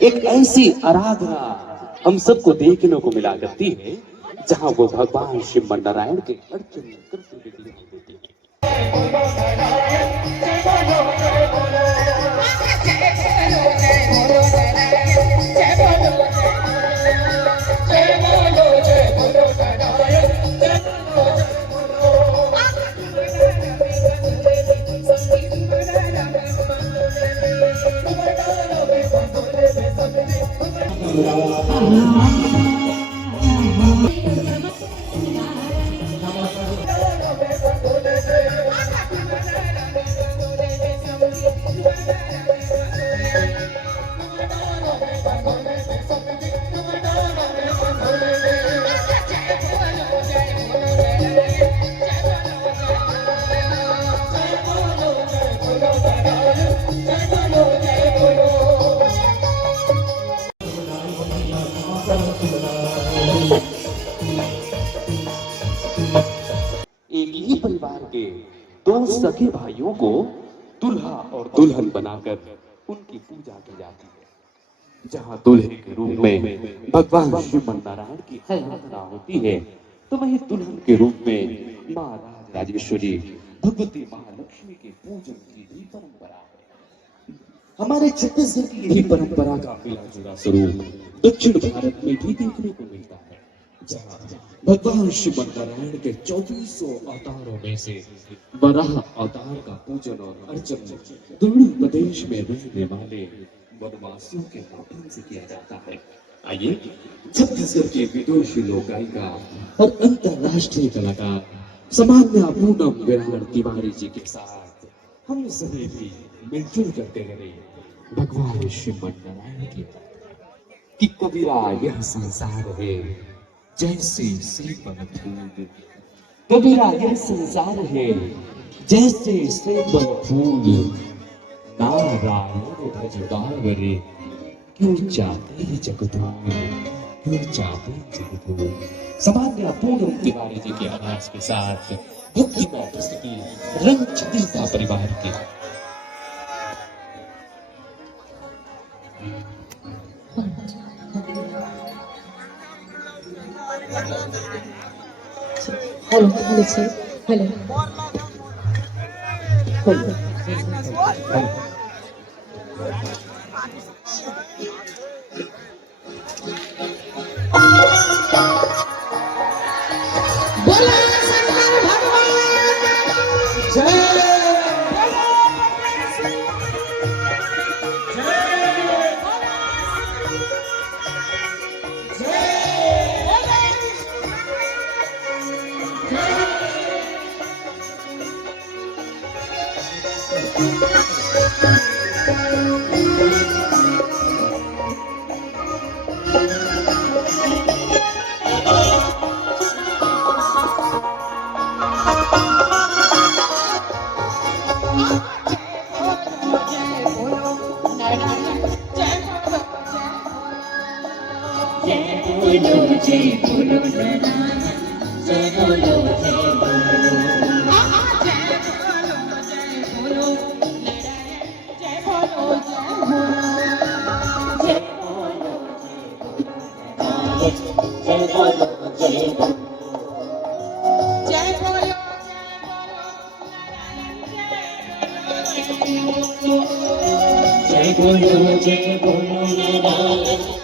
एक ऐसी आराधना हम सबको देखने को मिला करती है जहां वो भगवान शिव नारायण के अर्चन करते हुए दिखाई देती है। एक ही परिवार के दो सगे भाइयों को दुल्हा और दुल्हन बनाकर उनकी पूजा की जाती है। जहां दुल्हे के रूप में भगवान शिव नारायण की आराधना होती है तो वहीं दुल्हन के रूप में मां राजराजेश्वरी भगवती महालक्ष्मी के पूजन की भी परंपरा है। हमारे छत्तीसगढ़ की यही परंपरा का मिला जुला स्वरूप दक्षिण भारत में भी देखने को मिलता है, जहां भगवान शिव नारायण के 2400 अवतारों में से वराह अवतार का पूजन और अर्चन द्रोणी प्रदेश में रहने वाले वनवासियों के माध्यम से किया जाता है। आइए छत्तीसगढ़ के विदुषी लोक गायिका और अंतरराष्ट्रीय कलाकार सामान्य पूनम विराट तिवारी जी के साथ हम सभी भी मिलजुल करते रहे भगवान शिव नारायण की कि कबीरा यह संसार है जैसे सेवन फूल, कबीरा यह संसार है जैसे सेवन फूल, नारायण भज गावरे क्यों चाहते जगदूर, क्यों चाहते जगदूर। सामान्य पूनम तिवारी जी के आवाज के साथ भक्ति में प्रस्तुति रंग छत्तीसा परिवार की। हेलो हेलो सर हेलो बोला शंकर भगवान जय। जय बोलो नारायण।